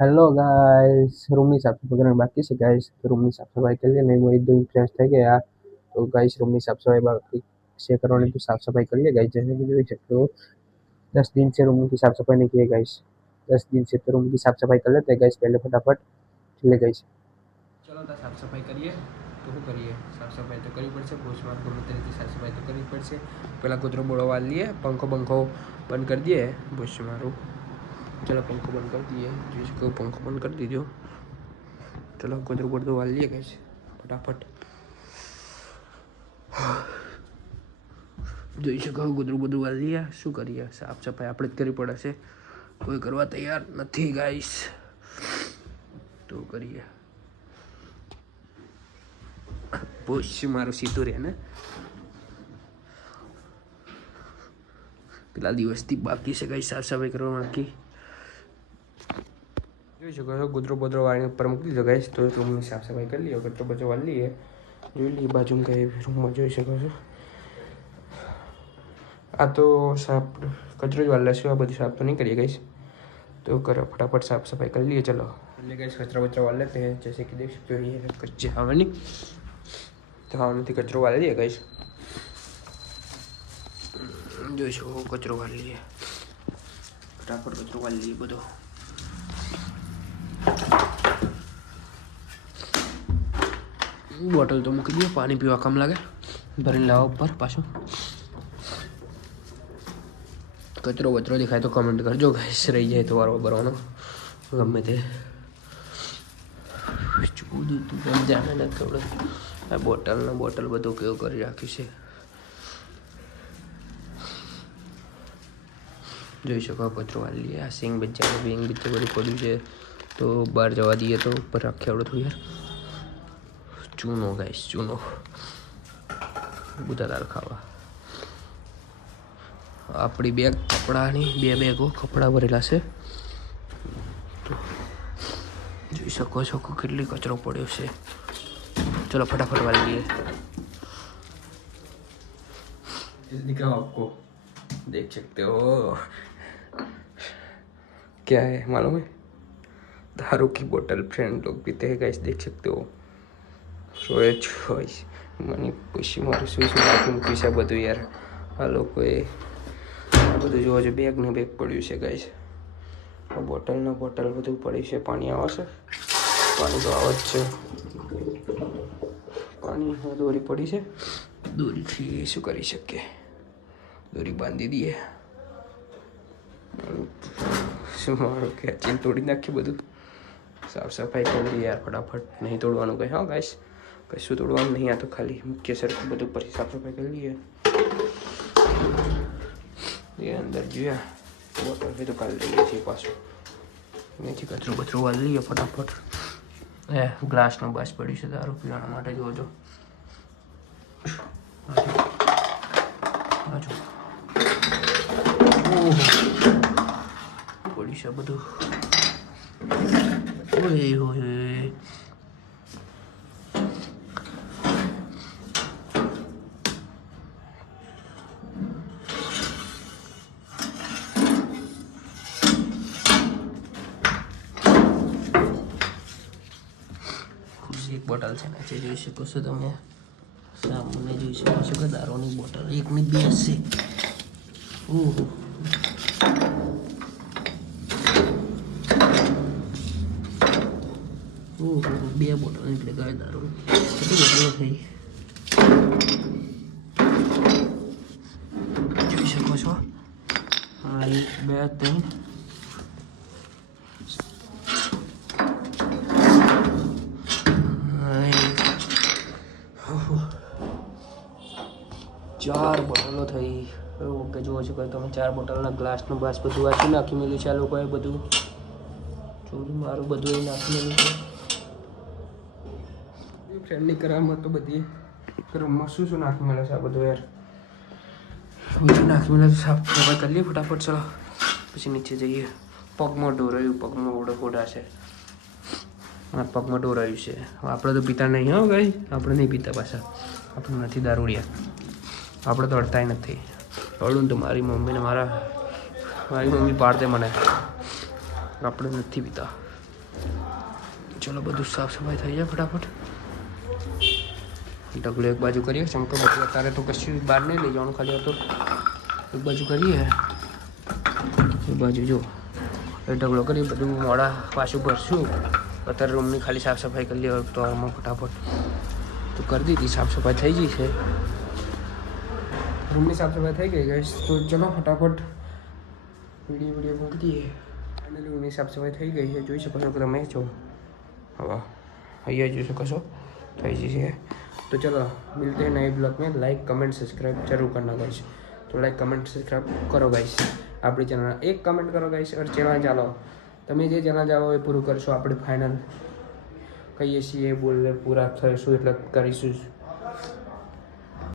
Hello guys, room ની સાફ સફાઈ કરવાની બાકી છે ગાइस। तो रूम ની साफ सफाई कर लिए नहीं वो एकदम फ्रेश થઈ ગયા। तो गाइस रूम ની साफ सफाई बाकी છે કરવાની, तो साफ सफाई कर लिए गाइस। जैसे कि देख सकते हो 10 दिन से रूम की साफ सफाई नहीं की है गाइस। 10 दिन से तो रूम की साफ सफाई कर लेते हैं गाइस पहले फटाफट। चले गाइस, चलो तो साफ सफाई કરીએ। તો શું કરીએ, સાફ સફાઈ તો કરવી પડશે। પોસ્ટમાં ગમે તે રીતે સાફ સફાઈ તો કરવી પડશે। પહેલાં કૂતરો બોળવા લઈએ, પંખો બંધ કરી દઈએ બસ મારું। चलो पंखो बंद कर दिए, जिसको पंखो बंद कर दीजिए। चलो कुदर कुदर वाल लिए गए फटाफट। જોઈ શકો ગુદરું બધું વાળી લીયા। શું કરીએ, સાફ સફાઈ આપણે જ કરવી પડે છે, કોઈ કરવા તૈયાર નથી ગાઈસ। તો કરીએ, પોસ્ટ મારું સીધું રહે ને। પેલા દિવસથી બાકી છે ગાઈસ સાફ સફાઈ કરવા બાકી। જોઈ શકો છો ગુદરો બોદરો વાળીને ઉપર મૂકી દીધો ગાઈસ। તો રૂમની સાફ સફાઈ કરી લઈએ, કચરો બચરો વાળી લઈએ। જોઈ લઈએ બાજુમાં કઈ રૂમમાં જોઈ શકો છો। આ તો સાફ કચરો જ વાળ લેશું, આ બધું સાફ તો નહીં કરીએ ગાઈસ। तो करो फटाफट साफ सफाई कर लिए। चलो गाइस कचरा वचरा वाल लेते हैं। जैसे कि देख सकते हो ये है कच्चे हावनी, तो हावनी थी कचरो वाल लिया गाइस। जो छो कचरो वाल लिए, फटाफट कचरो वाल लिए બધો। બોટલ તો મૂકી દઈએ, પાણી પીવા કામ લાગે। ભરીને લાવો ઉપર પાછો। કચરો વચરો દેખાય તો કમેન્ટ કરજો ગાઈસ, રહી જાય તો વારવા ભરવાનો ગમે તે। ચૂડું તું પણ જાણે ને થોડું આ બોટલ બધું કેવું કરી રાખ્યું છે। જોઈ શકો કચરો વાળી લઈએ। આ સિંગ બચ્ચા બધું પડ્યું છે, તો બહાર જવા દઈએ તો ઉપર રાખી આવડે થોડું યાર। ચૂનો ગાઈસ ચૂનો બધા દાળ ખાવા। આપણી બેગ કપડાની 2 બેગો કપડા ભરેલા છે। તો જોઈ શકો છો કેટલી કચરો પડ્યો છે। चलो फटाफट वाल लिए। दिखाओ आपको, देख सकते हो क्या है मालूम है, दारू की बोतल फ्रेंड लोग पीते हैं गाइस, देख सकते हो। सोए गाइस મને પછી મારું શું બાકી મૂકી છે બધું યાર। આ લોકોએ આ બધું જોવા જો બેગ ને બેગ પડ્યું છે ગાઈસ। આ બોટલ બધું પડી છે। પાણી આવે છે, પાણી તો આવે જ છે। પાણી દોરી પડી છે, દોરીથી શું કરી શકીએ, દોરી બાંધી દઈએ। શું મારું ખેંચીને તોડી નાખીએ બધું। સાફ સફાઈ કરી યાર ફટાફટ, નહીં તોડવાનું કંઈ। હા ગાઈસ કશું તોડવાનું નહીં, આ તો ખાલી મુખ્ય સરખું બધું પછી સાફ સફાઈ કરી લઈએ। એ અંદર જોયા બોટલ છે તો કાઢી લઈએ છીએ પાછું। અહીંથી કચરો બચરો વાળી લઈએ ફટાફટ। ગ્લાસનો બાસ પડી છે દારૂ પીવાના માટે, જોજો પડી છે બધું। એક બોટલ છે ને જે જોઈ શકો છો તમે સામને, જોઈ શકો છો કે દારૂની બોટલ 1 ની 2 છે। ઓહો ઓહો 2 બોટલ એટલે ગાય દારૂ કેટલી બોટલો થઈ જોઈ શકો છો। 1 2 3 4 બોટલો થઈ। ઓકે જોવો છો કે તમે 4 બોટલના ગ્લાસનું બાસ બધું વાંચી નાખી મેલ્યું છે આ લોકોએ બધું। ચોરી મારું બધું એ નાખી મેલ્યું છે। ફ્રેન્ડની કરામત તો બધી રૂમમાં શું નાખી મેળે છે આ બધું યાર। બધું નાખી મેળે સાફ સફાઈ કરી લઈએ ફટાફટ। ચલો પછી નીચે જઈએ। પગમાં ઢોરાયું, પગમાં ઓઢા છે, પગમાં ઢોરાયું છે। આપણે તો પીતા નહીં હો ગાઈ, આપણે નહીં પીતા પાછા, આપણે નથી દારૂડિયા, આપણે તો અડતાય નથી। અડું તો મારી મમ્મીને મારી મમ્મી પાડતે મને, આપણે નથી પીતા। ચલો બધું સાફ સફાઈ થઈ જાય ફટાફટ. ઢગલો એક બાજુ કરીએ ચમકો બધું અત્યારે તો કશું બહાર નહીં લઈ જવાનું ખાલી હતો એક બાજુ કરીએ એક બાજુ જો એ ઢગલો કરી બધું મોડા પાછું ભરશું. અત્યારે રૂમની ખાલી સાફ સફાઈ કરી લઈએ તો આમાં ફટાફટ તો કરી દીધી સાફ સફાઈ થઈ ગઈ છે. રૂમની સાફ સફાઈ થઈ ગઈ ગઈ તો ચલો ફટાફટ વિડીયો મૂકી દઈએ. ફાઇનલી રૂમની સાફ સફાઈ થઈ ગઈ છે જોઈ શકો છો કે તમે છો હવે અહીંયા જોઈ શકો છો થઈ જશે. तो चलो मिलते हैं नए ब्लॉग में. लाइक कमेंट सब्सक्राइब जरूर करना गाइस. तो लाइक कमेंट सब्सक्राइब करो गाइस. આપણી ચેનલ એક કમેન્ટ કરો ગાઈસ और ચેનલ ચાલો તમે જે ચેનલ જાઓ એ પૂરું કરશો આપણે ફાઇનલ કહીએ છીએ બોલે પૂરા થઈશું એટલે કરીશું.